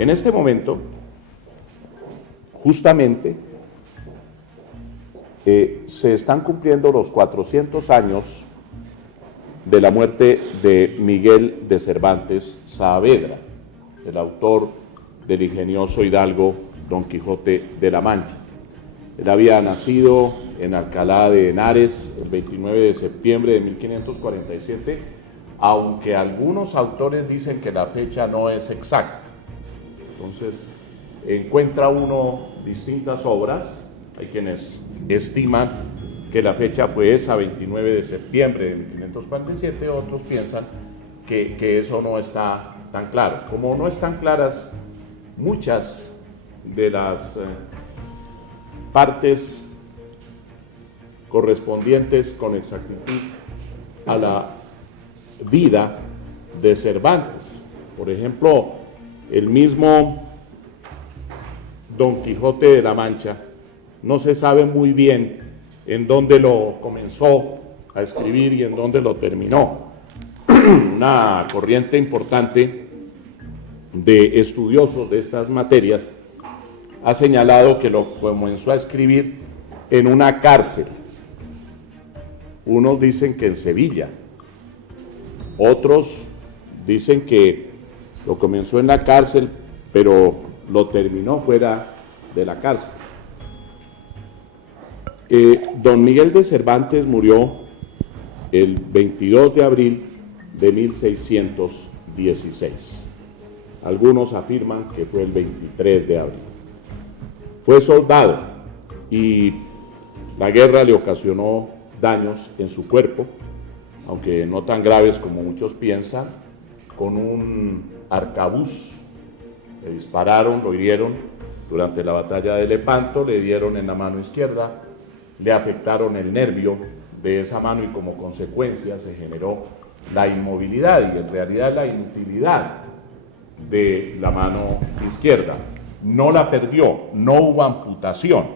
En este momento, justamente, se están cumpliendo los 400 años de la muerte de Miguel de Cervantes Saavedra, el autor del ingenioso hidalgo Don Quijote de la Mancha. Él había nacido en Alcalá de Henares el 29 de septiembre de 1547, aunque algunos autores dicen que la fecha no es exacta. Entonces, encuentra uno distintas obras. Hay quienes estiman que la fecha fue esa, 29 de septiembre de 1547, otros piensan que eso no está tan claro. Como no están claras muchas de las partes correspondientes con exactitud a la vida de Cervantes. Por ejemplo, el mismo Don Quijote de la Mancha no se sabe muy bien en dónde lo comenzó a escribir y en dónde lo terminó. Una corriente importante de estudiosos de estas materias ha señalado que lo comenzó a escribir en una cárcel. Unos dicen que en Sevilla, otros dicen que lo comenzó en la cárcel, pero lo terminó fuera de la cárcel. Don Miguel de Cervantes murió el 22 de abril de 1616. Algunos afirman que fue el 23 de abril. Fue soldado y la guerra le ocasionó daños en su cuerpo, aunque no tan graves como muchos piensan. Con un arcabuz le dispararon, lo hirieron durante la batalla de Lepanto, le dieron en la mano izquierda, le afectaron el nervio de esa mano y como consecuencia se generó la inmovilidad y en realidad la inutilidad de la mano izquierda. No la perdió, no hubo amputación,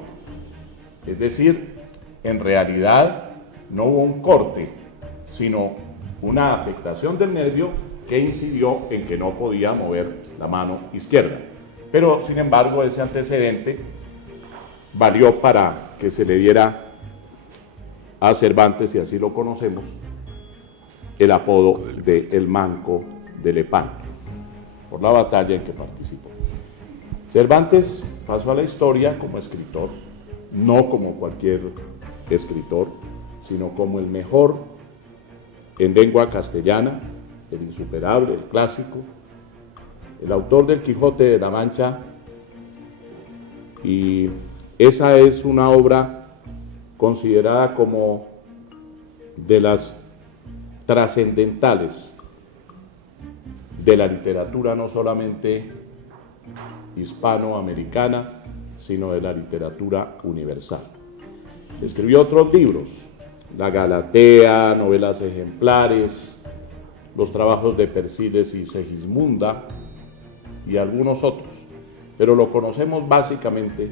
es decir, en realidad no hubo un corte, sino una afectación del nervio que incidió en que no podía mover la mano izquierda. Pero, sin embargo, ese antecedente valió para que se le diera a Cervantes, y así lo conocemos, el apodo de El Manco de Lepanto, por la batalla en que participó. Cervantes pasó a la historia como escritor, no como cualquier escritor, sino como el mejor en lengua castellana, el insuperable, el clásico, el autor del Quijote de la Mancha, y esa es una obra considerada como de las trascendentales de la literatura, no solamente hispanoamericana, sino de la literatura universal. Escribió otros libros, La Galatea, novelas ejemplares, los trabajos de Persiles y Segismunda y algunos otros, pero lo conocemos básicamente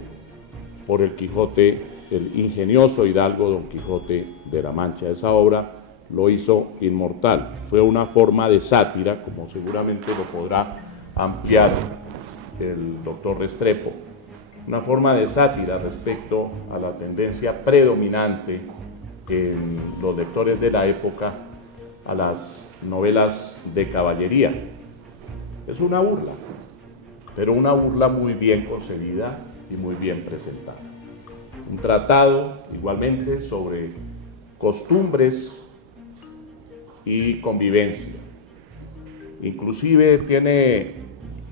por el Quijote, el ingenioso hidalgo Don Quijote de la Mancha. Esa obra lo hizo inmortal, fue una forma de sátira, como seguramente lo podrá ampliar el doctor Restrepo, una forma de sátira respecto a la tendencia predominante en los lectores de la época a las novelas de caballería. Es una burla, pero una burla muy bien concebida y muy bien presentada. Un tratado igualmente sobre costumbres y convivencia. Inclusive tiene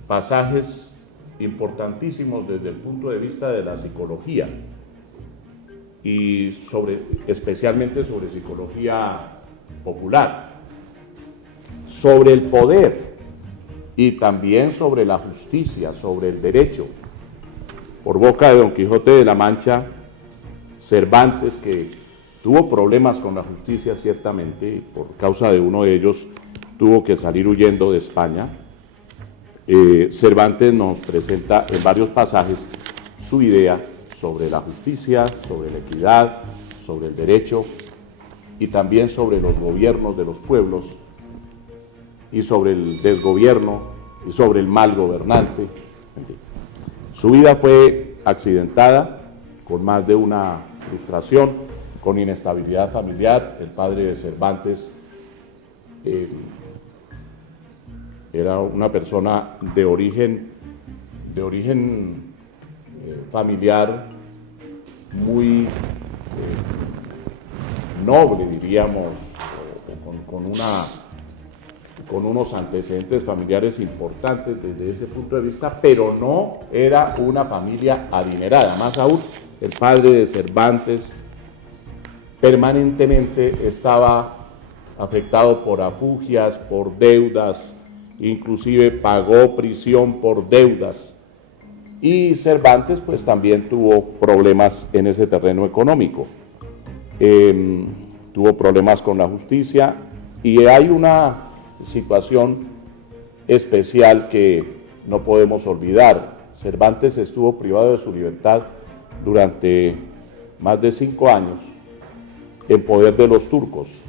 pasajes importantísimos desde el punto de vista de la psicología y especialmente sobre psicología popular, sobre el poder y también sobre la justicia, sobre el derecho. Por boca de Don Quijote de la Mancha, Cervantes, que tuvo problemas con la justicia ciertamente, y por causa de uno de ellos tuvo que salir huyendo de España, Cervantes nos presenta en varios pasajes su idea sobre la justicia, sobre la equidad, sobre el derecho y también sobre los gobiernos de los pueblos y sobre el desgobierno y sobre el mal gobernante Su vida fue accidentada, con más de una frustración, con inestabilidad familiar. El padre de Cervantes era una persona de origen familiar muy noble, diríamos, con unos antecedentes familiares importantes desde ese punto de vista, pero no era una familia adinerada. Más aún, el padre de Cervantes permanentemente estaba afectado por afugias, por deudas, inclusive pagó prisión por deudas. Y Cervantes pues también tuvo problemas en ese terreno económico. Tuvo problemas con la justicia y hay una situación especial que no podemos olvidar. Cervantes estuvo privado de su libertad durante más de 5 años en poder de los turcos.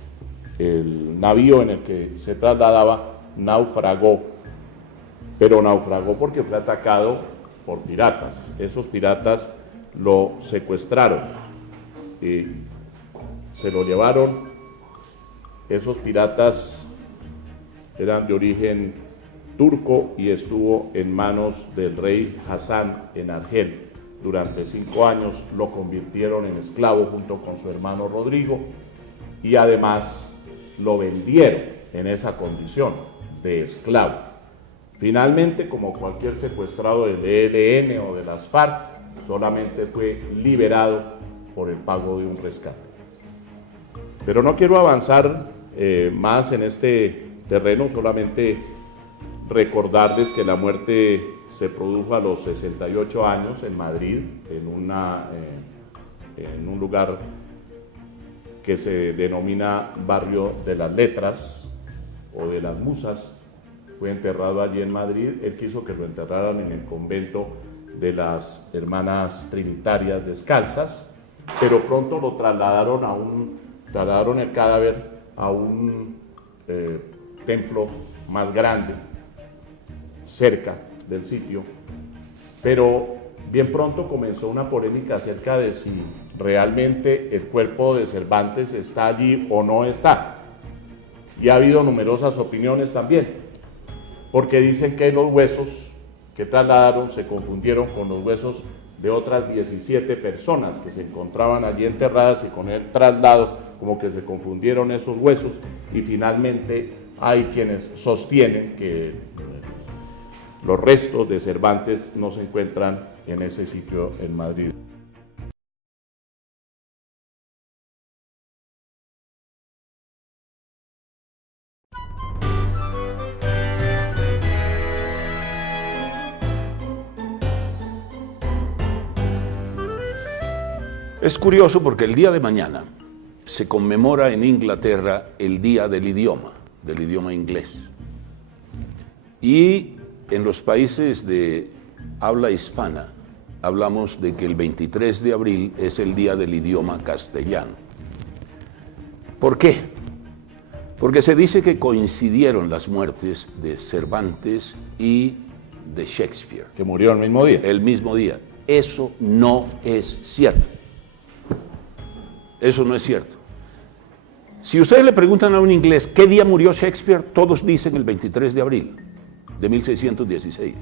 El navío en el que se trasladaba naufragó, pero naufragó porque fue atacado por piratas. Esos piratas lo secuestraron y se lo llevaron. Esos piratas eran de origen turco y estuvo en manos del rey Hassan en Argel. Durante 5 años lo convirtieron en esclavo junto con su hermano Rodrigo y además lo vendieron en esa condición de esclavo. Finalmente, como cualquier secuestrado del ELN o de las FARC, solamente fue liberado por el pago de un rescate. Pero no quiero avanzar más en este terreno, solamente recordarles que la muerte se produjo a los 68 años en Madrid, en un lugar que se denomina Barrio de las Letras o de las Musas. Fue enterrado allí en Madrid. Él quiso que lo enterraran en el convento de las Hermanas Trinitarias Descalzas, pero pronto lo trasladaron el cadáver a un templo más grande cerca del sitio, pero bien pronto comenzó una polémica acerca de si realmente el cuerpo de Cervantes está allí o no está, y ha habido numerosas opiniones también, porque dicen que los huesos que trasladaron se confundieron con los huesos de otras 17 personas que se encontraban allí enterradas, y con el traslado como que se confundieron esos huesos, y finalmente hay quienes sostienen que los restos de Cervantes no se encuentran en ese sitio en Madrid. Es curioso porque el día de mañana se conmemora en Inglaterra el Día del idioma inglés. Y en los países de habla hispana hablamos de que el 23 de abril es el Día del idioma castellano. ¿Por qué? Porque se dice que coincidieron las muertes de Cervantes y de Shakespeare. Que murió el mismo día. El mismo día. Eso no es cierto. Eso no es cierto. Si ustedes le preguntan a un inglés qué día murió Shakespeare, todos dicen el 23 de abril de 1616.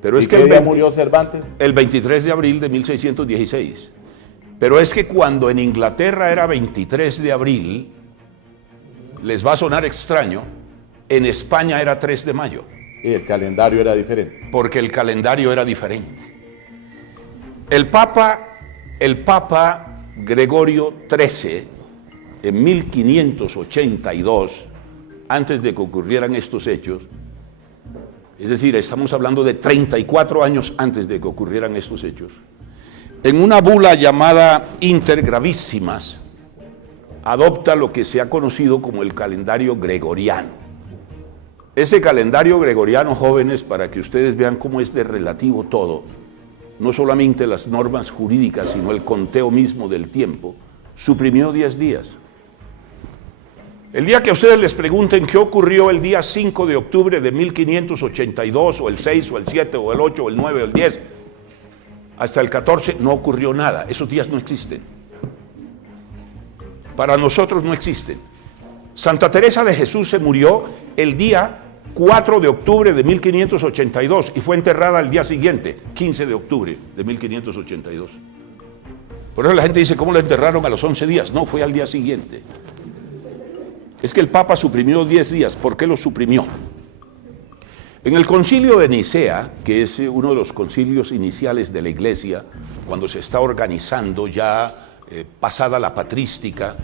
Pero es que ¿qué día murió Cervantes? El 23 de abril de 1616. Pero es que cuando en Inglaterra era 23 de abril, les va a sonar extraño, en España era 3 de mayo. Y el calendario era diferente. Porque el calendario era diferente. El Papa Gregorio XIII, en 1582, antes de que ocurrieran estos hechos, es decir, estamos hablando de 34 años antes de que ocurrieran estos hechos, en una bula llamada Inter Gravissimas, adopta lo que se ha conocido como el calendario gregoriano. Ese calendario gregoriano, jóvenes, para que ustedes vean cómo es de relativo todo, no solamente las normas jurídicas, sino el conteo mismo del tiempo, suprimió 10 días. El día que a ustedes les pregunten qué ocurrió el día 5 de octubre de 1582, o el 6, o el 7, o el 8, o el 9, o el 10, hasta el 14, no ocurrió nada. Esos días no existen. Para nosotros no existen. Santa Teresa de Jesús se murió el día 4 de octubre de 1582 y fue enterrada al día siguiente, 15 de octubre de 1582. Por eso la gente dice, ¿cómo la enterraron a los 11 días? No, fue al día siguiente. Es que el Papa suprimió 10 días. ¿Por qué los suprimió? En el concilio de Nicea, que es uno de los concilios iniciales de la Iglesia, cuando se está organizando ya pasada la patrística,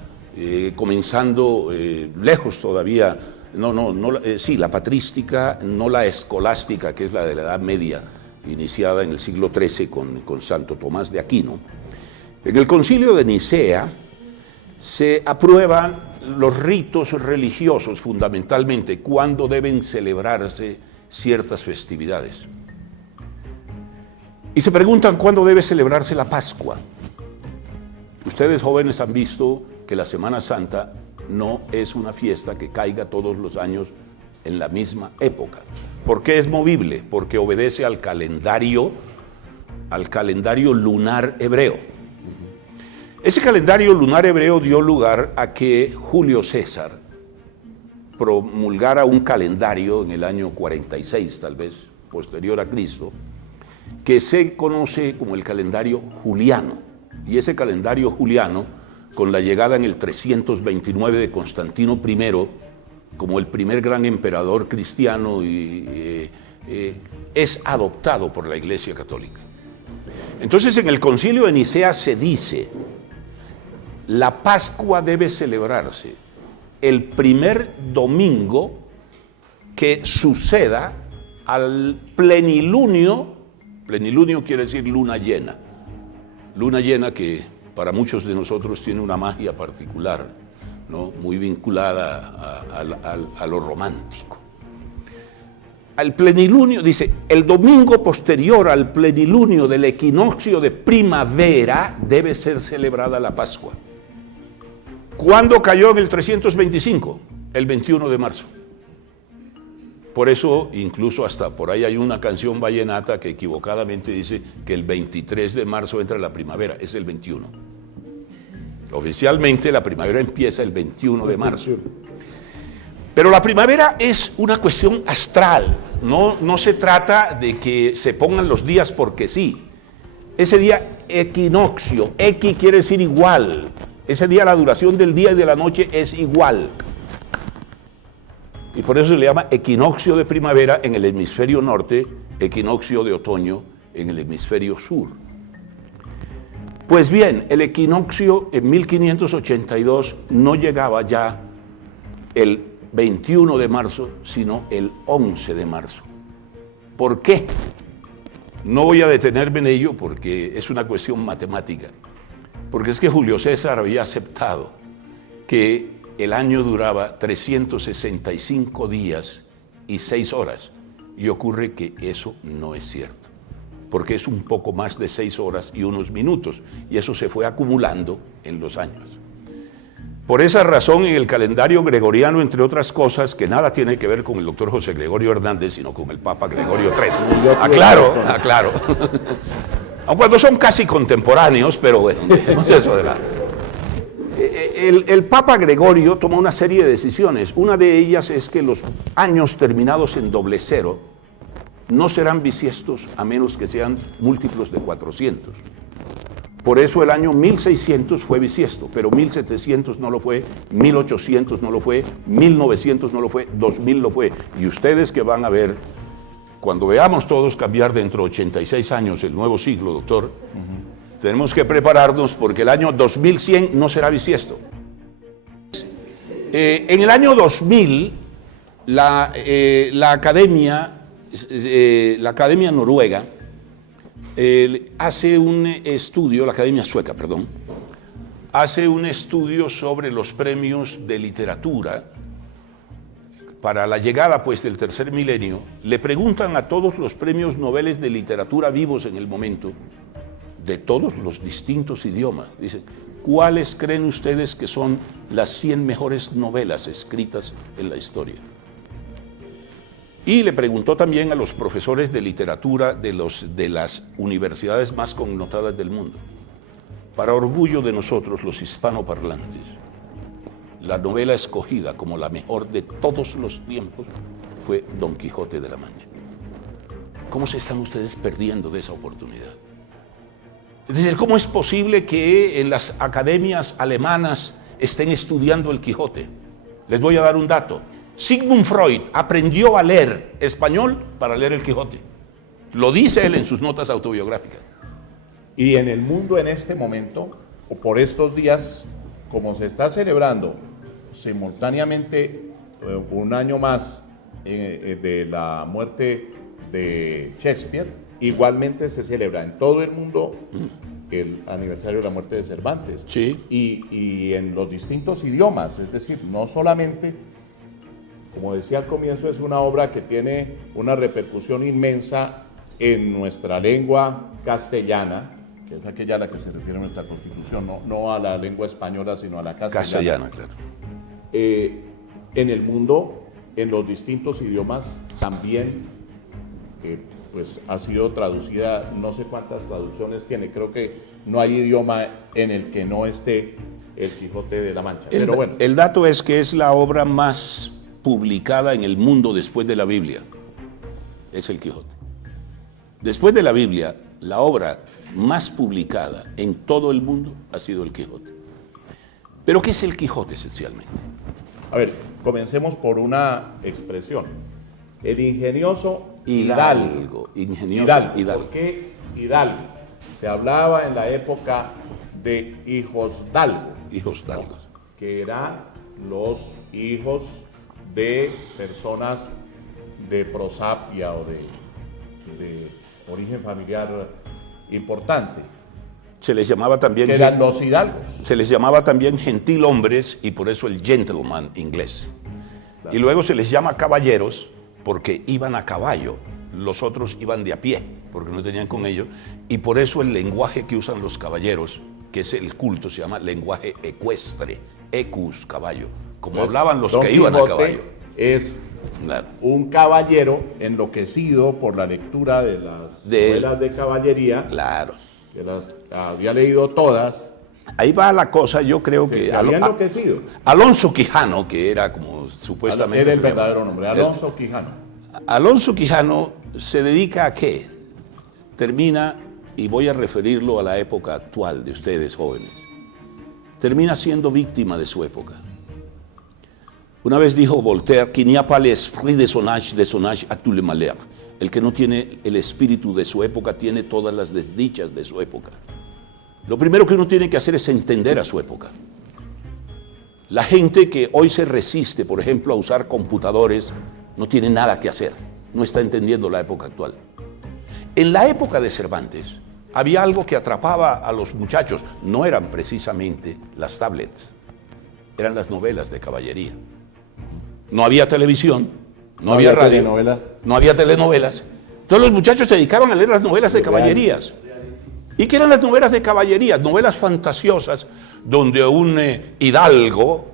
comenzando lejos todavía, la patrística, no la escolástica, que es la de la Edad Media, iniciada en el siglo XIII con Santo Tomás de Aquino. En el concilio de Nicea se aprueban los ritos religiosos, fundamentalmente, cuándo deben celebrarse ciertas festividades. Y se preguntan cuándo debe celebrarse la Pascua. Ustedes jóvenes han visto que la Semana Santa no es una fiesta que caiga todos los años en la misma época. ¿Por qué es movible? Porque obedece al calendario lunar hebreo. Ese calendario lunar hebreo dio lugar a que Julio César promulgara un calendario en el año 46, tal vez, posterior a Cristo, que se conoce como el calendario juliano. Y ese calendario juliano, con la llegada en el 329 de Constantino I, como el primer gran emperador cristiano, es adoptado por la Iglesia Católica. Entonces, en el Concilio de Nicea se dice: la Pascua debe celebrarse el primer domingo que suceda al plenilunio. Plenilunio quiere decir luna llena. Luna llena que para muchos de nosotros tiene una magia particular, ¿no? Muy vinculada a lo romántico. Al plenilunio, dice, el domingo posterior al plenilunio del equinoccio de primavera debe ser celebrada la Pascua. ¿Cuándo cayó en el 325? El 21 de marzo. Por eso, incluso hasta por ahí hay una canción vallenata que equivocadamente dice que el 23 de marzo entra la primavera, es el 21. Oficialmente la primavera empieza el 21 de marzo. Pero la primavera es una cuestión astral, no se trata de que se pongan los días porque sí. Ese día equinoccio, equi quiere decir igual. Ese día la duración del día y de la noche es igual. Y por eso se le llama equinoccio de primavera en el hemisferio norte, equinoccio de otoño en el hemisferio sur. Pues bien, el equinoccio en 1582 no llegaba ya el 21 de marzo, sino el 11 de marzo. ¿Por qué? No voy a detenerme en ello porque es una cuestión matemática. Porque es que Julio César había aceptado que el año duraba 365 días y 6 horas. Y ocurre que eso no es cierto. Porque es un poco más de 6 horas y unos minutos. Y eso se fue acumulando en los años. Por esa razón, en el calendario gregoriano, entre otras cosas, que nada tiene que ver con el doctor José Gregorio Hernández, sino con el Papa Gregorio XIII. Aclaro. Aun cuando son casi contemporáneos, pero bueno, dejemos eso de lado. El Papa Gregorio toma una serie de decisiones. Una de ellas es que los años terminados en doble cero no serán bisiestos a menos que sean múltiplos de 400. Por eso el año 1600 fue bisiesto, pero 1700 no lo fue, 1800 no lo fue, 1900 no lo fue, 2000 lo fue. Y ustedes que van a ver, cuando veamos todos cambiar dentro de 86 años el nuevo siglo, doctor, tenemos que prepararnos porque el año 2100 no será bisiesto. En el año 2000, la Academia Noruega hace un estudio, la Academia Sueca, perdón, hace un estudio sobre los premios de literatura para la llegada pues del tercer milenio. Le preguntan a todos los premios Nobel de literatura vivos en el momento, de todos los distintos idiomas. Dicen, ¿cuáles creen ustedes que son las 100 mejores novelas escritas en la historia? Y le preguntó también a los profesores de literatura de las universidades más connotadas del mundo. Para orgullo de nosotros, los hispanoparlantes, la novela escogida como la mejor de todos los tiempos fue Don Quijote de la Mancha. ¿Cómo se están ustedes perdiendo de esa oportunidad? Es decir, ¿cómo es posible que en las academias alemanas estén estudiando el Quijote? Les voy a dar un dato. Sigmund Freud aprendió a leer español para leer el Quijote. Lo dice él en sus notas autobiográficas. Y en el mundo en este momento, o por estos días, como se está celebrando simultáneamente un año más de la muerte de Shakespeare, igualmente se celebra en todo el mundo el aniversario de la muerte de Cervantes. Sí. Y en los distintos idiomas, es decir, no solamente, como decía al comienzo, es una obra que tiene una repercusión inmensa en nuestra lengua castellana, que es aquella a la que se refiere nuestra Constitución, no a la lengua española, sino a la castellana. Castellana, claro. En el mundo, en los distintos idiomas, también pues ha sido traducida, no sé cuántas traducciones tiene, creo que no hay idioma en el que no esté el Quijote de la Mancha. Pero bueno. El dato es que es la obra más publicada en el mundo después de la Biblia. Es el Quijote. Después de la Biblia, la obra más publicada en todo el mundo ha sido el Quijote. ¿Pero qué es el Quijote esencialmente? A ver, comencemos por una expresión. El ingenioso Hidalgo. Hidalgo. ¿Por qué Hidalgo? Se hablaba en la época de hijosdalgo. Hijosdalgo. Que eran los hijos de personas de prosapia o de origen familiar importante. Se les llamaba también... Que eran los hidalgos. Se les llamaba también gentilhombres y por eso el gentleman inglés. Claro. Y luego se les llama caballeros porque iban a caballo, los otros iban de a pie, porque no tenían con ellos, y por eso el lenguaje que usan los caballeros, que es el culto, se llama lenguaje ecuestre, equus, caballo, como pues, hablaban los que iban a caballo. Es claro. Un caballero enloquecido por la lectura de las novelas de caballería, claro. Que las había leído todas. Ahí va la cosa, yo creo que... había enloquecido. Alonso Quijano, que era como supuestamente... Era el verdadero nombre, Alonso Quijano. Alonso Quijano se dedica a qué? Termina, y voy a referirlo a la época actual de ustedes jóvenes, termina siendo víctima de su época. Una vez dijo Voltaire, qu'il n'y a pas l'esprit de son âge à tout le malheur. El que no tiene el espíritu de su época tiene todas las desdichas de su época. Lo primero que uno tiene que hacer es entender a su época. La gente que hoy se resiste, por ejemplo, a usar computadores, no tiene nada que hacer, no está entendiendo la época actual. En la época de Cervantes había algo que atrapaba a los muchachos, no eran precisamente las tablets, eran las novelas de caballería. No había televisión, no había radio, no había telenovelas. Entonces los muchachos se dedicaban a leer las novelas de caballerías. ¿Y qué eran las novelas de caballerías? Novelas fantasiosas donde un hidalgo,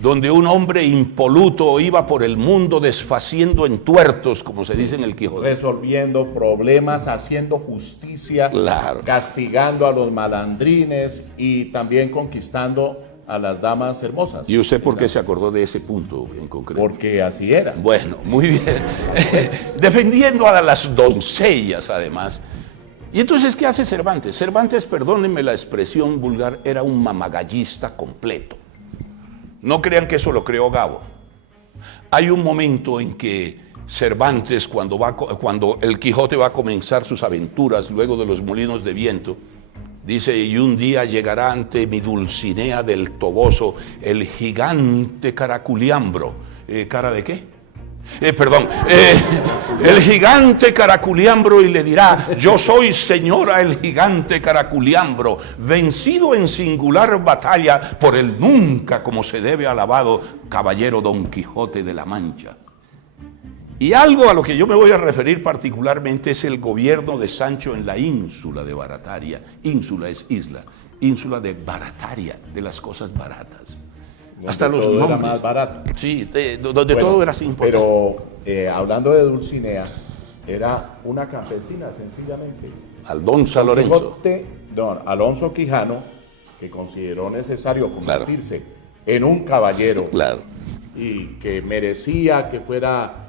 donde un hombre impoluto iba por el mundo desfaciendo entuertos, como se dice en el Quijote. Resolviendo problemas, haciendo justicia, claro. Castigando a los malandrines y también conquistando a las damas hermosas. ¿Y usted por qué se acordó de ese punto en concreto? Porque así era. Bueno, muy bien. Defendiendo a las doncellas, además. Y entonces, ¿qué hace Cervantes? Cervantes, perdónenme la expresión vulgar, era un mamagallista completo. No crean que eso lo creó Gabo. Hay un momento en que Cervantes, cuando el Quijote va a comenzar sus aventuras luego de los molinos de viento, dice, y un día llegará ante mi Dulcinea del Toboso el gigante Caraculiambro. ¿Cara de qué? El gigante Caraculiambro y le dirá, yo soy señora el gigante Caraculiambro, vencido en singular batalla por el nunca como se debe alabado caballero Don Quijote de la Mancha. Y algo a lo que yo me voy a referir particularmente es el gobierno de Sancho en la ínsula de Barataria. Ínsula es isla. ínsula de barataria, de las cosas baratas. Donde Hasta los todo nombres. era más barato. Sí, donde Bueno, todo era sin importancia. pero hablando de Dulcinea, era una campesina sencillamente. Aldonza Lorenzo. Alonso Quijano, que consideró necesario Claro. convertirse en un caballero Claro. y que merecía que fuera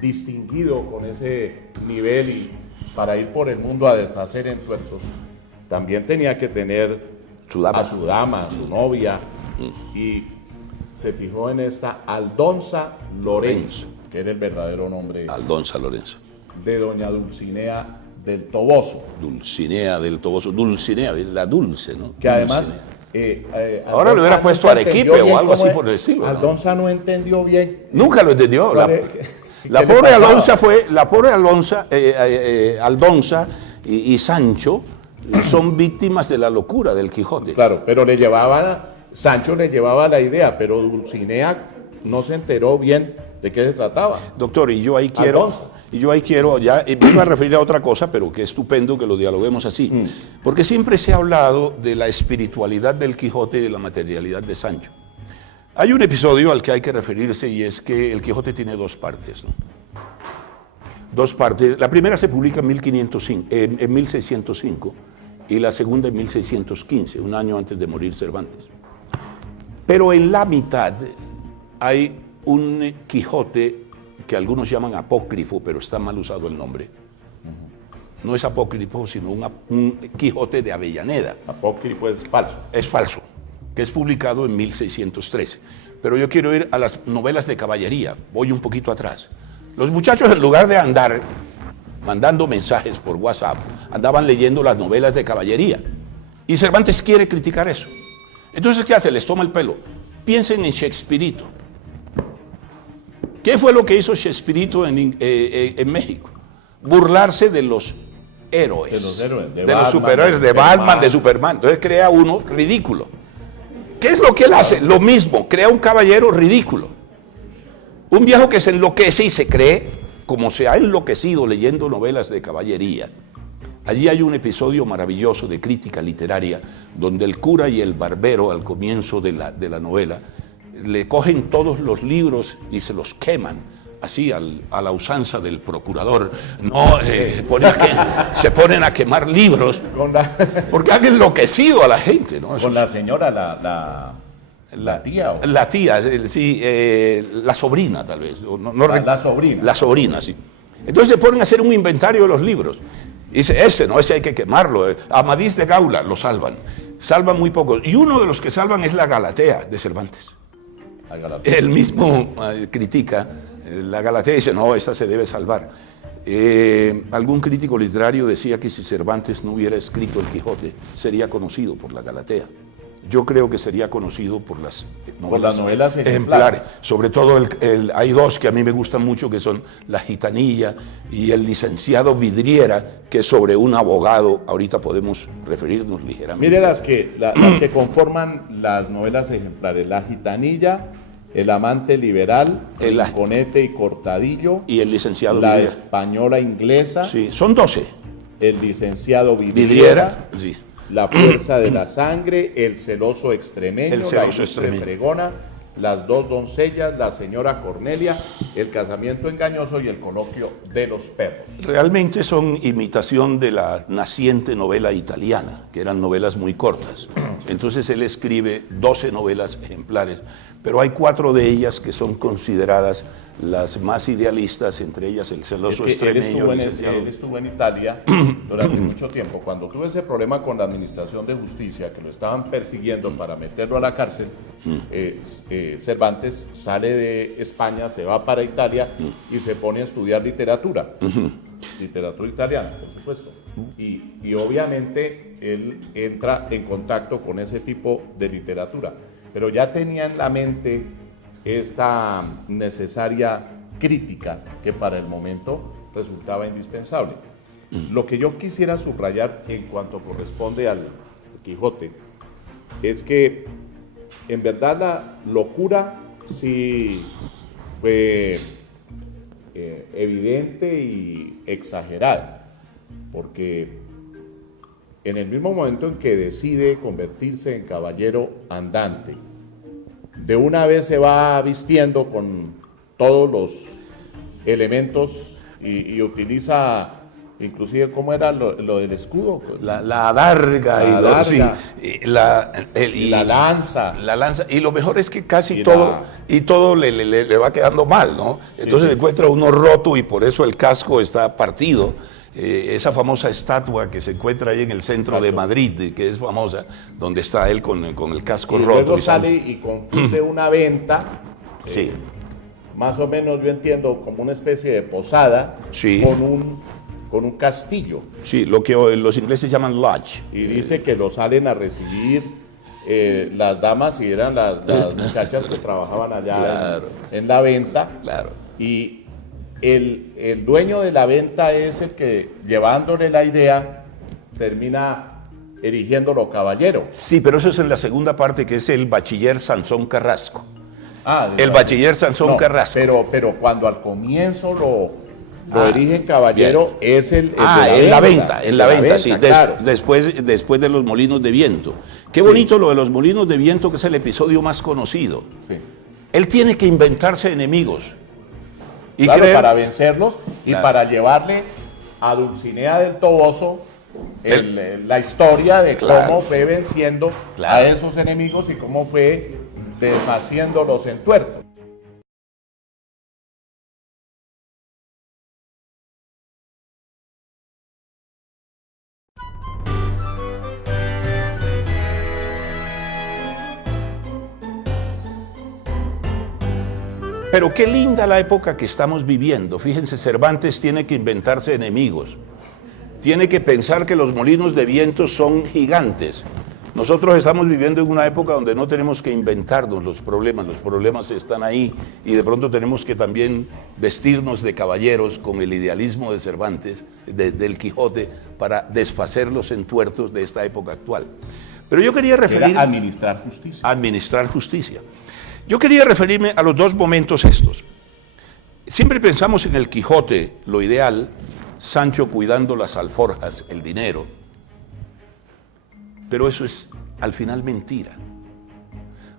distinguido con ese nivel y para ir por el mundo a deshacer entuertos, también tenía que tener Su dama. a su dama, a su novia, y se fijó en esta Aldonza Lorenzo, que era el verdadero nombre Aldonza Lorenzo. de doña Dulcinea del Toboso, Dulcinea del Toboso. Dulcinea, la dulce, ¿no? que además... Ahora le hubiera puesto Arequipe o algo así por el estilo, ¿no? Aldonza no entendió bien. Nunca lo entendió. La ¿Qué le pobre pasaba? Alonza fue, la pobre Alonza, Aldonza y Sancho son víctimas de la locura del Quijote. Claro, pero Sancho le llevaba la idea, pero Dulcinea no se enteró bien de qué se trataba. Doctor, y yo ahí quiero, ya me iba a referir a otra cosa, pero qué estupendo que lo dialoguemos así. Porque siempre se ha hablado de la espiritualidad del Quijote y de la materialidad de Sancho. Hay un episodio al que hay que referirse y es que el Quijote tiene dos partes, ¿no? Dos partes. La primera se publica en 1605 y la segunda en 1615, un año antes de morir Cervantes. Pero en la mitad hay un Quijote que algunos llaman apócrifo, pero está mal usado el nombre. No es apócrifo, sino un Quijote de Avellaneda. Apócrifo es falso. Es falso, que es publicado en 1613. Pero yo quiero ir a las novelas de caballería, voy un poquito atrás. Los muchachos, en lugar de andar mandando mensajes por WhatsApp, andaban leyendo las novelas de caballería. Y Cervantes quiere criticar eso. Entonces, ¿qué hace? Les toma el pelo. Piensen en Shakespearito. ¿Qué fue lo que hizo Shakespearito en México? Burlarse de los héroes. De los héroes, de los superhéroes, de Batman, de Superman. Entonces crea uno ridículo. ¿Qué es lo que él hace? Lo mismo, crea un caballero ridículo. Un viejo que se enloquece y se cree, como se ha enloquecido leyendo novelas de caballería. Allí hay un episodio maravilloso de crítica literaria, donde el cura y el barbero, al comienzo de la novela, le cogen todos los libros y se los queman, así a la usanza del procurador. No, se ponen a quemar libros porque han enloquecido a la gente, ¿no? Con la señora, la tía. La tía, sí, la sobrina tal vez. La sobrina. La sobrina, sí. Entonces se ponen a hacer un inventario de los libros. Y dice, ese hay que quemarlo. Amadís de Gaula lo salvan. Salvan muy pocos. Y uno de los que salvan es la Galatea de Cervantes. Él mismo critica la Galatea y dice, no, esta se debe salvar. Algún crítico literario decía que si Cervantes no hubiera escrito el Quijote, sería conocido por la Galatea. Yo creo que sería conocido por las novelas ejemplares. Sobre todo hay dos que a mí me gustan mucho, que son La Gitanilla y El licenciado Vidriera, que es sobre un abogado. Ahorita podemos referirnos ligeramente. Mire las que conforman las novelas ejemplares. La Gitanilla, El amante liberal, El Conete y Cortadillo. Y El licenciado La Vidriera. española inglesa. Sí, son 12. El licenciado Vidriera, sí. La fuerza de la sangre, El celoso extremeño, La ilustre fregona, Las dos doncellas, La señora Cornelia, El casamiento engañoso y El coloquio de los perros. Realmente son imitación de la naciente novela italiana, que eran novelas muy cortas. Entonces él escribe 12 novelas ejemplares, pero hay 4 de ellas que son consideradas las más idealistas, entre ellas El celoso extremeño. Él estuvo en Italia durante mucho tiempo. Cuando tuvo ese problema con la administración de justicia, que lo estaban persiguiendo para meterlo a la cárcel, Cervantes sale de España, se va para Italia y se pone a estudiar literatura. Literatura italiana, por supuesto. Y obviamente él entra en contacto con ese tipo de literatura. Pero ya tenía en la mente esta necesaria crítica que para el momento resultaba indispensable. Lo que yo quisiera subrayar en cuanto corresponde al Quijote es que en verdad la locura sí fue evidente y exagerada, porque en el mismo momento en que decide convertirse en caballero andante, de una vez se va vistiendo con todos los elementos y utiliza inclusive, ¿cómo era lo del escudo? La adarga, y la lanza. La lanza, y lo mejor es que casi todo le va quedando mal, ¿no? Entonces sí. encuentra uno roto y por eso el casco está partido. Esa famosa estatua que se encuentra ahí en el centro de Madrid, que es famosa, donde está él con el casco roto. Luego sale y confunde una venta, sí. Más o menos yo entiendo como una especie de posada, sí. con un castillo. Sí, lo que los ingleses llaman lodge. Y dice que lo salen a recibir las damas y eran las muchachas que trabajaban allá claro. en la venta. Claro. Y el dueño de la venta es el que, llevándole la idea, termina erigiéndolo caballero. Sí, pero eso es en la segunda parte, que es el bachiller Sansón Carrasco. El bachiller Sansón Carrasco. Pero cuando al comienzo lo erigen caballero, bien. Es el en la venta, sí, claro. después de los molinos de viento. Qué bonito lo de los molinos de viento, que es el episodio más conocido. Sí. Él tiene que inventarse enemigos. Y claro, para vencerlos y para llevarle a Dulcinea del Toboso la historia de cómo fue venciendo a esos enemigos y cómo fue deshaciéndolos en tuerto. Pero qué linda la época que estamos viviendo. Fíjense, Cervantes tiene que inventarse enemigos. Tiene que pensar que los molinos de viento son gigantes. Nosotros estamos viviendo en una época donde no tenemos que inventarnos los problemas están ahí y de pronto tenemos que también vestirnos de caballeros con el idealismo de Cervantes, del Quijote, para desfacer los entuertos de esta época actual. Pero yo quería referirme... administrar justicia. Administrar justicia. Yo quería referirme a los dos momentos estos. Siempre pensamos en el Quijote, lo ideal, Sancho cuidando las alforjas, el dinero, pero eso es al final mentira.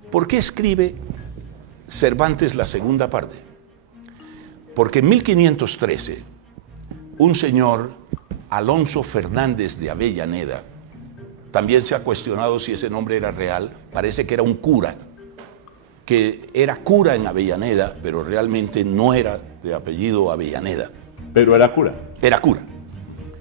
¿Por qué escribe Cervantes la segunda parte? Porque en 1513, un señor, Alonso Fernández de Avellaneda, también se ha cuestionado si ese nombre era real, parece que era un cura, que era cura en Avellaneda, pero realmente no era de apellido Avellaneda. ¿Pero era cura? Era cura.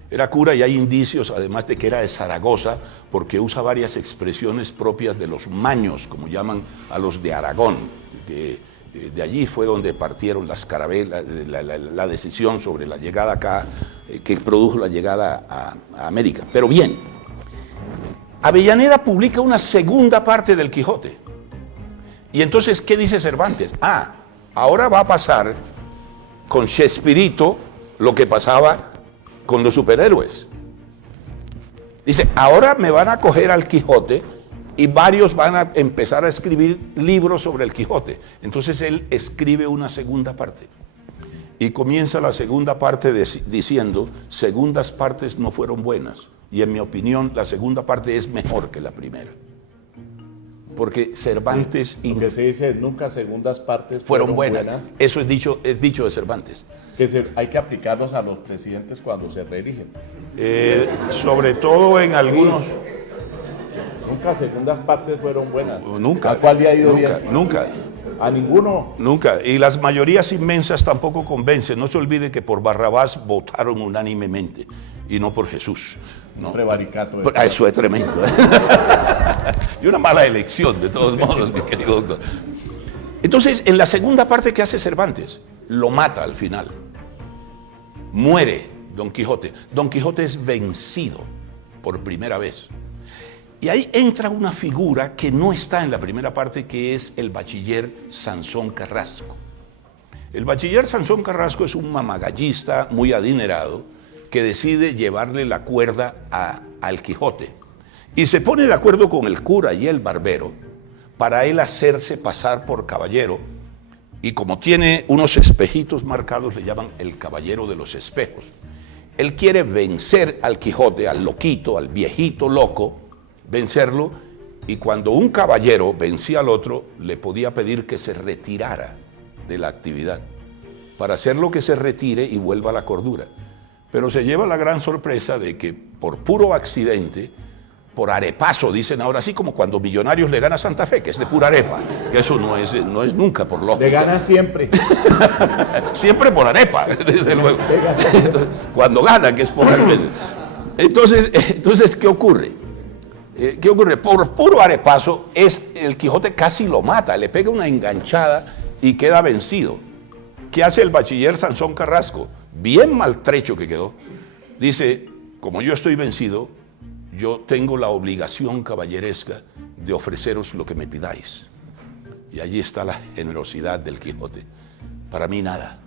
Era cura y hay indicios, además de que era de Zaragoza, porque usa varias expresiones propias de los maños, como llaman a los de Aragón, que de allí fue donde partieron las carabelas, la decisión sobre la llegada acá, que produjo la llegada a América. Pero bien, Avellaneda publica una segunda parte del Quijote. Y entonces, ¿qué dice Cervantes? Ahora va a pasar con Chespirito lo que pasaba con los superhéroes. Dice, ahora me van a coger al Quijote y varios van a empezar a escribir libros sobre el Quijote. Entonces él escribe una segunda parte. Y comienza la segunda parte diciendo, segundas partes no fueron buenas. Y en mi opinión, la segunda parte es mejor que la primera. Porque Cervantes... Porque se dice, nunca segundas partes fueron buenas. Eso es dicho de Cervantes. Que hay que aplicarlos a los presidentes cuando se reeligen. Sobre todo en algunos... Nunca segundas partes fueron buenas. Nunca. ¿A cuál le ha ido bien? Nunca. ¿A ninguno? Nunca. Y las mayorías inmensas tampoco convencen. No se olvide que por Barrabás votaron unánimemente y no por Jesús. No. Prevaricato. Eso es tremendo. Y una mala elección, de todos modos, mi querido doctor. Entonces, en la segunda parte, ¿qué hace Cervantes? Lo mata al final. Muere Don Quijote. Don Quijote es vencido por primera vez. Y ahí entra una figura que no está en la primera parte, que es el bachiller Sansón Carrasco. El bachiller Sansón Carrasco es un mamagallista muy adinerado que decide llevarle la cuerda al Quijote. Y se pone de acuerdo con el cura y el barbero para él hacerse pasar por caballero. Y como tiene unos espejitos marcados, le llaman el caballero de los espejos. Él quiere vencer al Quijote, al loquito, al viejito loco, vencerlo, y cuando un caballero vencía al otro, le podía pedir que se retirara de la actividad, para hacerlo que se retire y vuelva a la cordura. Pero se lleva la gran sorpresa de que por puro accidente, por arepazo, dicen ahora, así como cuando Millonarios le gana a Santa Fe, que es de pura arepa, que eso no es nunca por lógica. Le gana siempre. Siempre por arepa, desde luego. Entonces, cuando gana, que es pocas veces. Entonces, ¿qué ocurre? ¿Qué ocurre? Por puro arepazo, el Quijote casi lo mata, le pega una enganchada y queda vencido. ¿Qué hace el bachiller Sansón Carrasco? Bien maltrecho que quedó. Dice, como yo estoy vencido, yo tengo la obligación caballeresca de ofreceros lo que me pidáis. Y allí está la generosidad del Quijote. Para mí nada.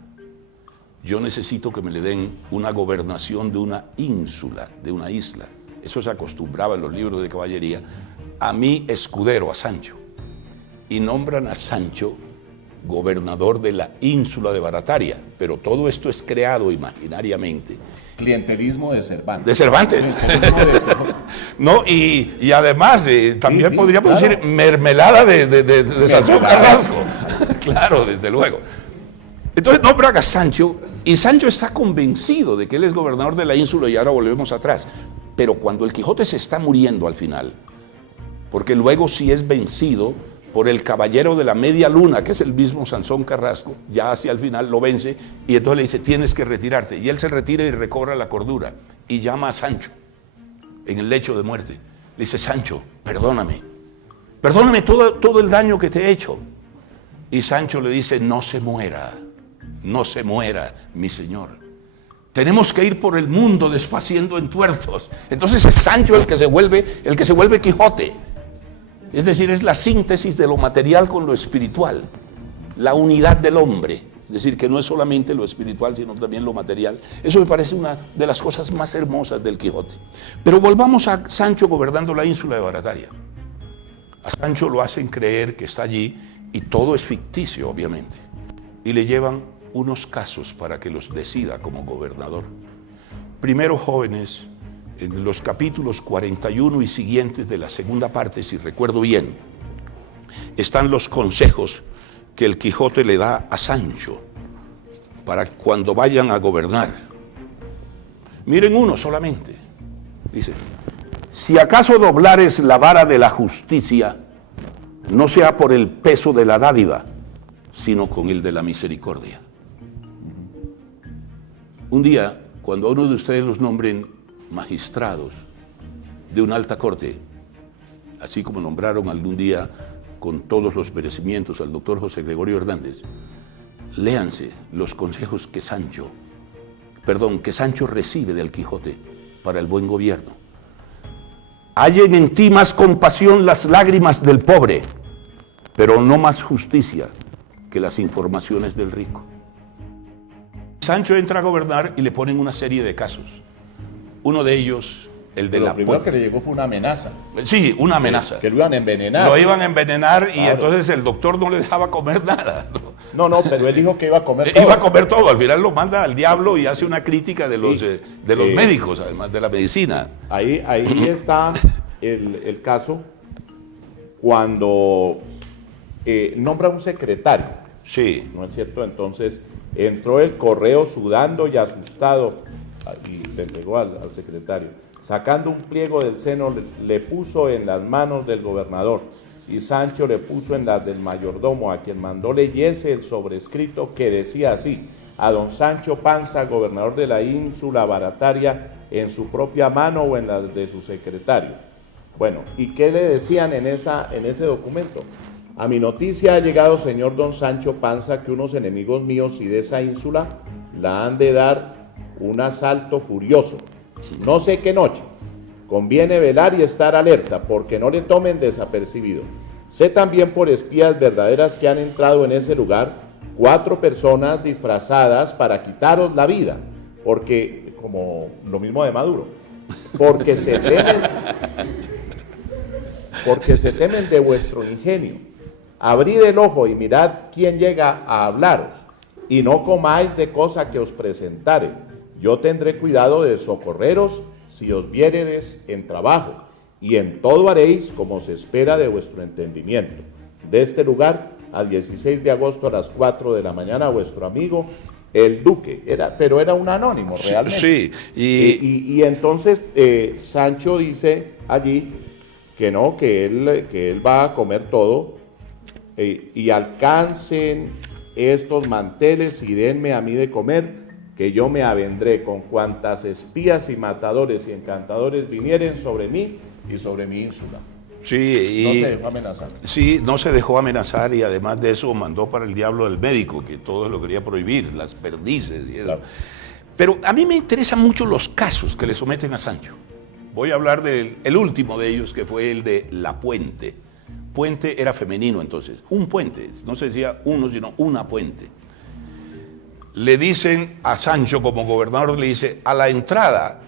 Yo necesito que me le den una gobernación de una ínsula, de una isla. Eso se acostumbraba en los libros de caballería. A mi escudero, a Sancho. Y nombran a Sancho gobernador de la ínsula de Barataria. Pero todo esto es creado imaginariamente. Clientelismo de Cervantes. De Cervantes. No, y además también sí, podríamos decir mermelada de Sansón Carrasco. Claro, desde luego. Entonces nombran a Sancho, y Sancho está convencido de que él es gobernador de la ínsula, y ahora volvemos atrás. Pero cuando el Quijote se está muriendo al final, porque luego sí es vencido por el caballero de la media luna, que es el mismo Sansón Carrasco, ya hacia el final lo vence, y entonces le dice, tienes que retirarte. Y él se retira y recobra la cordura, y llama a Sancho, en el lecho de muerte. Le dice, Sancho, perdóname todo el daño que te he hecho. Y Sancho le dice, no se muera, mi señor. Tenemos que ir por el mundo desfaciendo entuertos. Entonces es Sancho el que se vuelve Quijote. Es decir, es la síntesis de lo material con lo espiritual, la unidad del hombre. Es decir, que no es solamente lo espiritual, sino también lo material. Eso me parece una de las cosas más hermosas del Quijote. Pero volvamos a Sancho gobernando la ínsula de Barataria. A Sancho lo hacen creer que está allí, y todo es ficticio, obviamente. Y le llevan unos casos para que los decida como gobernador. Primero, jóvenes, en los capítulos 41 y siguientes de la segunda parte, si recuerdo bien, están los consejos que el Quijote le da a Sancho para cuando vayan a gobernar. Miren uno solamente. Dice, si acaso doblares la vara de la justicia, no sea por el peso de la dádiva, sino con el de la misericordia. Un día, cuando a uno de ustedes los nombren magistrados de una alta corte, así como nombraron algún día con todos los merecimientos al doctor José Gregorio Hernández, léanse los consejos que Sancho recibe del Quijote para el buen gobierno. Hallen en ti más compasión las lágrimas del pobre, pero no más justicia que las informaciones del rico. Sancho entra a gobernar y le ponen una serie de casos. Uno de ellos, el de la... Lo primero que le llegó fue una amenaza. Sí, una amenaza. Que lo iban a envenenar. Lo iban a envenenar, y claro. Entonces el doctor no le dejaba comer nada. No, pero él dijo que iba a comer todo. Iba a comer todo. Al final lo manda al diablo y hace una crítica de los médicos, además de la medicina. Ahí está el caso cuando nombra un secretario. Sí. ¿No es cierto? Entonces entró el correo sudando y asustado y le entregó al secretario. Sacando un pliego del seno, le puso en las manos del gobernador, y Sancho le puso en las del mayordomo, a quien mandó leyese el sobrescrito, que decía así: a don Sancho Panza, gobernador de la ínsula Barataria, en su propia mano o en la de su secretario. Bueno, ¿y qué le decían en ese documento? A mi noticia ha llegado, señor don Sancho Panza, que unos enemigos míos y de esa ínsula la han de dar un asalto furioso. No sé qué noche. Conviene velar y estar alerta, porque no le tomen desapercibido. Sé también por espías verdaderas que han entrado en ese lugar 4 personas disfrazadas para quitaros la vida, porque, como lo mismo de Maduro, porque se temen de vuestro ingenio. Abrid el ojo y mirad quién llega a hablaros, y no comáis de cosa que os presentare, yo tendré cuidado de socorreros si os viéredes en trabajo, y en todo haréis como se espera de vuestro entendimiento. De este lugar, al 16 de agosto a las 4 de la mañana, vuestro amigo, el duque, pero era un anónimo realmente. Sí, Y entonces Sancho dice allí que no, que él va a comer todo, y alcancen estos manteles y denme a mí de comer, que yo me avendré con cuantas espías y matadores y encantadores vinieren sobre mí y sobre mi ínsula. sí, No y, se dejó amenazar. sí, no se dejó amenazar y además de eso mandó para el diablo al médico, que todo lo quería prohibir, las perdices y eso. Claro. Pero a mí me interesan mucho los casos que le someten a Sancho. Voy a hablar del el último de ellos, que fue el de La Puente. Puente era femenino entonces, un puente, no se decía uno, sino una puente. Le dicen a Sancho como gobernador, le dice, a la entrada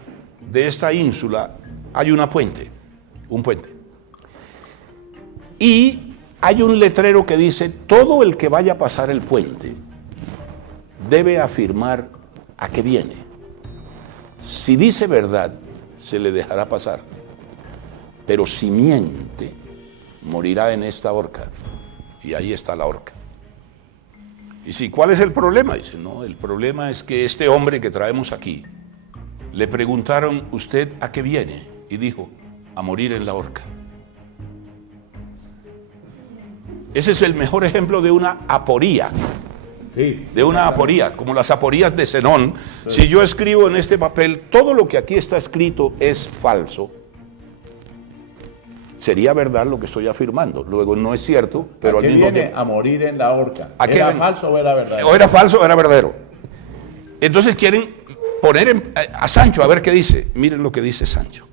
de esta ínsula hay una puente, un puente. Y hay un letrero que dice, todo el que vaya a pasar el puente debe afirmar a qué viene. Si dice verdad, se le dejará pasar. Pero si miente, morirá en esta horca. Y ahí está la horca. Y si, ¿cuál es el problema? Dice, no, el problema es que este hombre que traemos aquí, le preguntaron, ¿usted a qué viene? Y dijo, a morir en la horca. Ese es el mejor ejemplo de una aporía. Sí, De una aporía, como las aporías de Zenón. Si yo escribo en este papel, todo lo que aquí está escrito es falso, sería verdad lo que estoy afirmando. Luego no es cierto, pero ¿A al qué mismo viene tiempo... a morir en la horca? ¿A qué ¿Era ven? falso o era verdad? O era falso o era verdadero. Entonces quieren poner a Sancho a ver qué dice. Miren lo que dice Sancho.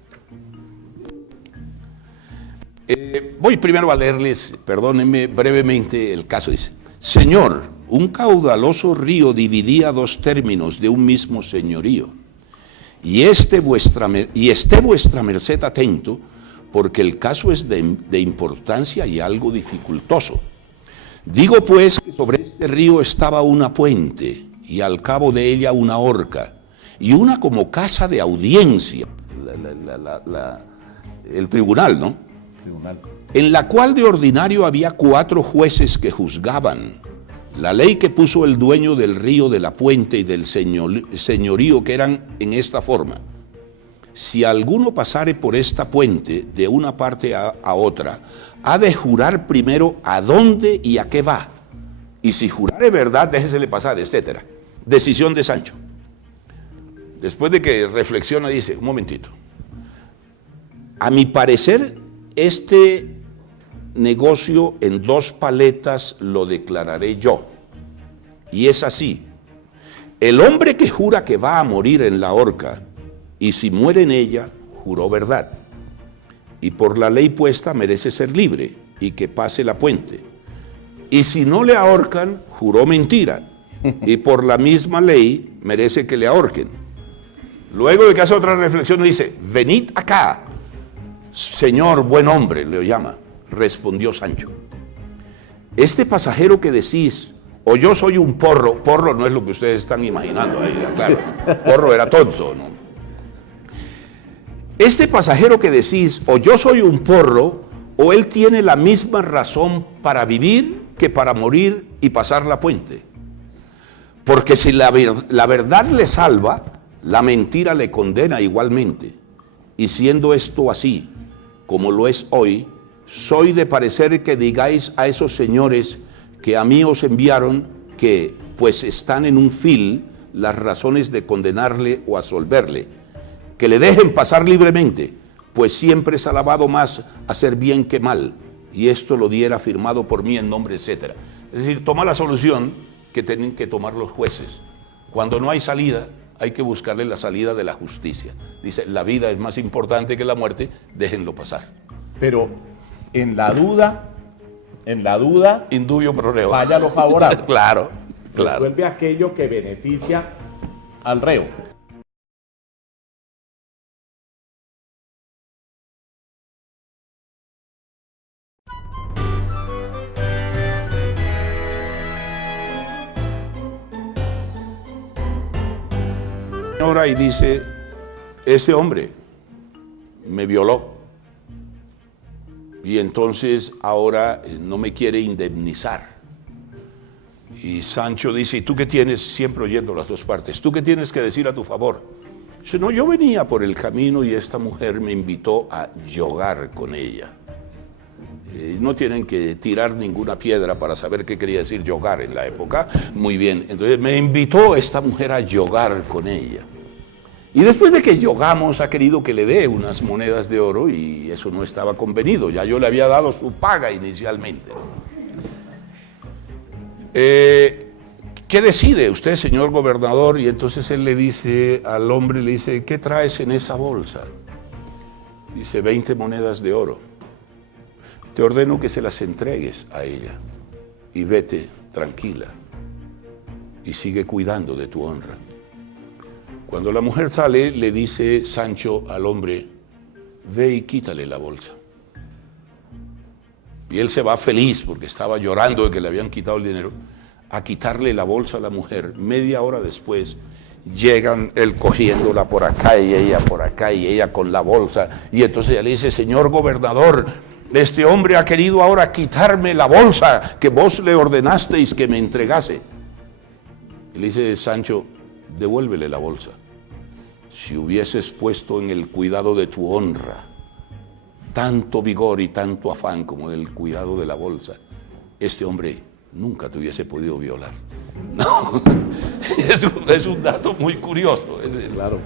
Voy primero a leerles, perdónenme brevemente el caso. Dice, Señor, un caudaloso río dividía dos términos de un mismo señorío. Y esté vuestra merced atento, porque el caso es de importancia y algo dificultoso. Digo pues que sobre este río estaba una puente, y al cabo de ella una horca, y una como casa de audiencia, el tribunal, ¿no? Tribunal. En la cual de ordinario había 4 jueces que juzgaban. La ley que puso el dueño del río, de la puente y del señorío, que eran en esta forma. Si alguno pasare por esta puente de una parte a otra, ha de jurar primero a dónde y a qué va. Y si jurare verdad, déjesele pasar, etc. Decisión de Sancho. Después de que reflexiona, dice, un momentito. A mi parecer, este negocio en 2 paletas lo declararé yo. Y es así. El hombre que jura que va a morir en la horca, y si muere en ella, juró verdad. Y por la ley puesta merece ser libre y que pase la puente. Y si no le ahorcan, juró mentira. Y por la misma ley merece que le ahorquen. Luego de que hace otra reflexión, dice, venid acá, señor buen hombre, le llama. Respondió Sancho, este pasajero que decís, o yo soy un porro no es lo que ustedes están imaginando ahí, claro, porro era tonto, ¿no? Este pasajero que decís, o yo soy un porro, o él tiene la misma razón para vivir que para morir y pasar la puente. Porque si la verdad le salva, la mentira le condena igualmente. Y siendo esto así, como lo es hoy, soy de parecer que digáis a esos señores que a mí os enviaron que, pues están en un fil, las razones de condenarle o absolverle, que le dejen pasar libremente, pues siempre es alabado más hacer bien que mal, y esto lo diera firmado por mí en nombre, etc. Es decir, toma la solución que tienen que tomar los jueces. Cuando no hay salida, hay que buscarle la salida de la justicia. Dice, la vida es más importante que la muerte, déjenlo pasar. Pero en la duda, Indubio pro reo. falla lo favorable. Claro, claro. Resuelve aquello que beneficia al reo. señora y dice, ese hombre me violó y entonces ahora no me quiere indemnizar. Y Sancho dice, ¿y tú qué tienes? Siempre oyendo las dos partes, ¿tú qué tienes que decir a tu favor? Dice, no, yo venía por el camino y esta mujer me invitó a yogar con ella. No tienen que tirar ninguna piedra para saber qué quería decir yogar en la época. Muy bien, entonces me invitó esta mujer a yogar con ella. Y después de que yogamos, ha querido que le dé unas monedas de oro y eso no estaba convenido. Ya yo le había dado su paga inicialmente. ¿Qué decide usted, señor gobernador? Y entonces él le dice al hombre, le dice, ¿qué traes en esa bolsa? Dice, 20 monedas de oro. Te ordeno que se las entregues a ella y vete tranquila y sigue cuidando de tu honra. Cuando la mujer sale, le dice Sancho al hombre, ve y quítale la bolsa. Y él se va feliz porque estaba llorando de que le habían quitado el dinero, a quitarle la bolsa a la mujer. Media hora después llegan él cogiéndola por acá y ella por acá y ella con la bolsa. Y entonces ella le dice, señor gobernador, este hombre ha querido ahora quitarme la bolsa que vos le ordenasteis que me entregase. Y le dice Sancho, devuélvele la bolsa. Si hubieses puesto en el cuidado de tu honra tanto vigor y tanto afán como el cuidado de la bolsa, este hombre nunca te hubiese podido violar. No, es un dato muy curioso. Claro.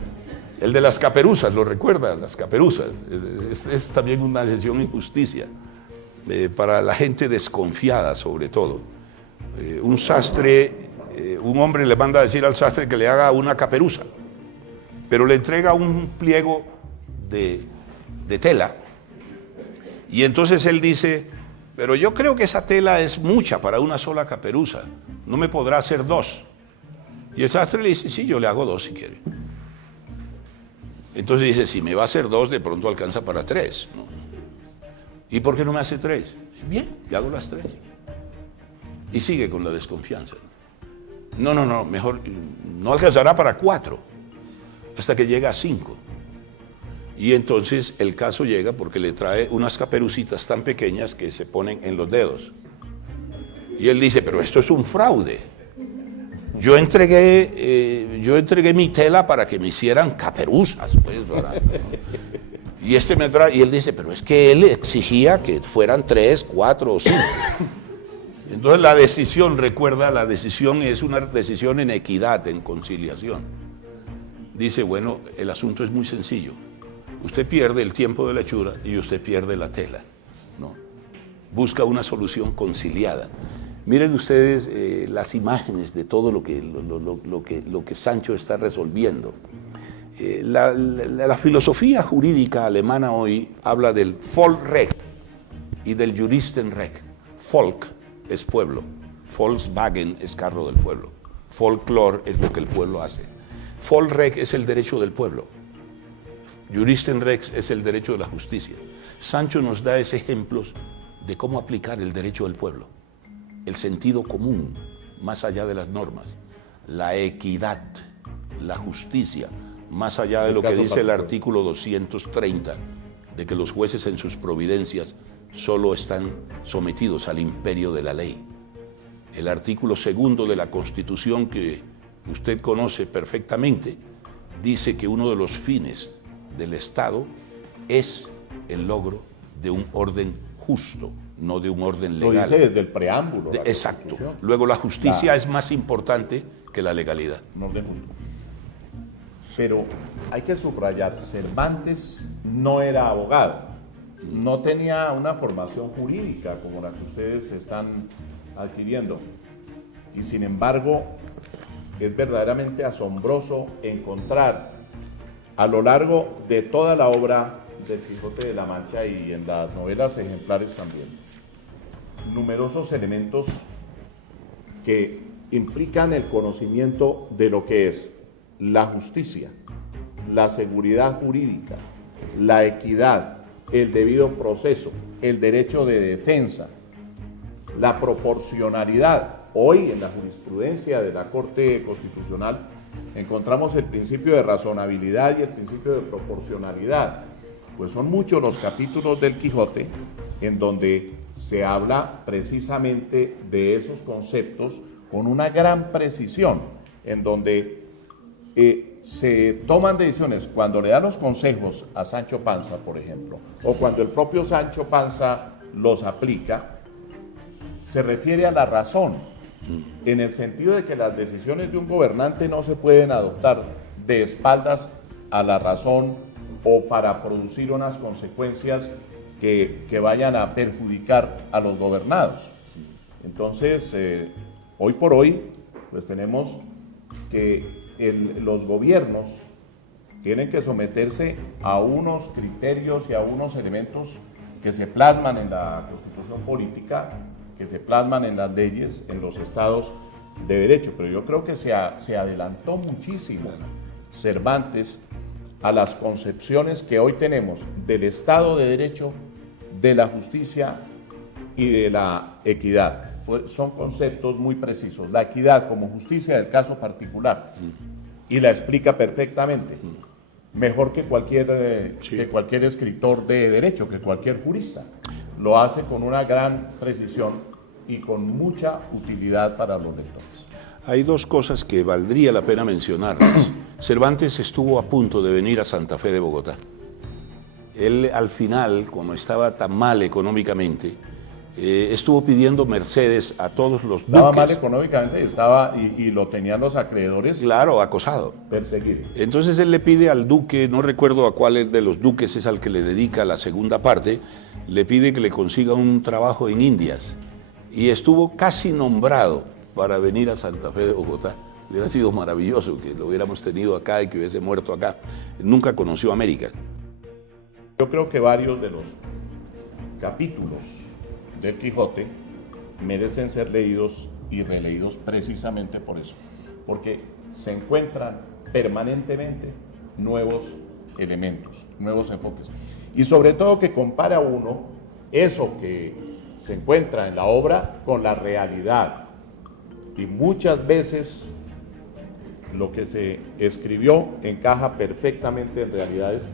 El de las caperuzas, ¿lo recuerdan? Las caperuzas. Es también una decisión injusticia para la gente desconfiada, sobre todo. Un sastre, un hombre le manda a decir al sastre que le haga una caperuza, pero le entrega un pliego de tela. Y entonces él dice, pero yo creo que esa tela es mucha para una sola caperuza, no me podrá hacer dos. Y el sastre le dice, sí, yo le hago dos si quiere. Entonces dice, si me va a hacer dos, de pronto alcanza para tres, ¿no? ¿Y por qué no me hace tres? Bien, le hago las tres. Y sigue con la desconfianza. No, mejor, no alcanzará para 4, hasta que llega a 5. Y entonces el caso llega porque le trae unas caperucitas tan pequeñas que se ponen en los dedos. Y él dice, pero esto es un fraude. Yo entregué mi tela para que me hicieran caperuzas, pues, ¿verdad? Y y él dice, pero es que él exigía que fueran 3, 4 o 5. Entonces la decisión, recuerda, la decisión es una decisión en equidad, en conciliación. Dice, bueno, el asunto es muy sencillo. Usted pierde el tiempo de la hechura y usted pierde la tela, ¿no? Busca una solución conciliada. Miren ustedes las imágenes de todo lo que Sancho está resolviendo. La filosofía jurídica alemana hoy habla del Volksrecht y del Juristenrecht. Volk es pueblo, Volkswagen es carro del pueblo, Folklore es lo que el pueblo hace. Volksrecht es el derecho del pueblo, Juristenrecht es el derecho de la justicia. Sancho nos da esos ejemplos de cómo aplicar el derecho del pueblo, el sentido común, más allá de las normas, la equidad, la justicia, más allá de lo que dice el artículo 230, de que los jueces en sus providencias solo están sometidos al imperio de la ley. El artículo 2 de la Constitución, que usted conoce perfectamente, dice que uno de los fines del Estado es el logro de un orden justo, no de un orden legal. Lo dice desde el preámbulo. Exacto. Luego la justicia es más importante que la legalidad. Un orden justo. Pero hay que subrayar, Cervantes no era abogado, no tenía una formación jurídica como la que ustedes están adquiriendo. Y sin embargo, es verdaderamente asombroso encontrar a lo largo de toda la obra del Quijote de la Mancha y en las novelas ejemplares también, numerosos elementos que implican el conocimiento de lo que es la justicia, la seguridad jurídica, la equidad, el debido proceso, el derecho de defensa, la proporcionalidad. Hoy en la jurisprudencia de la Corte Constitucional encontramos el principio de razonabilidad y el principio de proporcionalidad. Pues son muchos los capítulos del Quijote en donde se habla precisamente de esos conceptos con una gran precisión, en donde se toman decisiones cuando le dan los consejos a Sancho Panza, por ejemplo, o cuando el propio Sancho Panza los aplica, se refiere a la razón, en el sentido de que las decisiones de un gobernante no se pueden adoptar de espaldas a la razón o para producir unas consecuencias que vayan a perjudicar a los gobernados. Entonces, hoy por hoy, pues tenemos que los gobiernos tienen que someterse a unos criterios y a unos elementos que se plasman en la Constitución política, que se plasman en las leyes, en los estados de derecho. Pero yo creo que se adelantó muchísimo Cervantes a las concepciones que hoy tenemos del Estado de Derecho, de la justicia y de la equidad. Son conceptos muy precisos. La equidad como justicia del caso particular, y la explica perfectamente, mejor que cualquier escritor de derecho, que cualquier jurista. Lo hace con una gran precisión y con mucha utilidad para los lectores. Hay dos cosas que valdría la pena mencionarlas. Cervantes estuvo a punto de venir a Santa Fe de Bogotá. Él al final, cuando estaba tan mal económicamente, estuvo pidiendo mercedes a todos los duques. Estaba mal económicamente y lo tenían los acreedores. Claro, acosado. Perseguir. Entonces él le pide al duque, no recuerdo a cuál de los duques es al que le dedica la segunda parte, le pide que le consiga un trabajo en Indias. Y estuvo casi nombrado para venir a Santa Fe de Bogotá. Hubiera sido maravilloso que lo hubiéramos tenido acá y que hubiese muerto acá. Nunca conoció América. Yo creo que varios de los capítulos del Quijote merecen ser leídos y releídos precisamente por eso, porque se encuentran permanentemente nuevos elementos, nuevos enfoques, y sobre todo que compara uno eso que se encuentra en la obra con la realidad, y muchas veces lo que se escribió encaja perfectamente en realidades,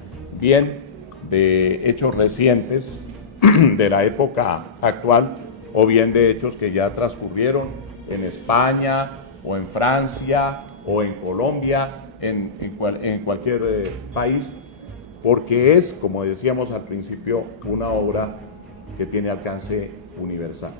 bien de hechos recientes de la época actual, o bien de hechos que ya transcurrieron en España, o en Francia, o en Colombia, en cualquier país, porque es, como decíamos al principio, una obra que tiene alcance universal.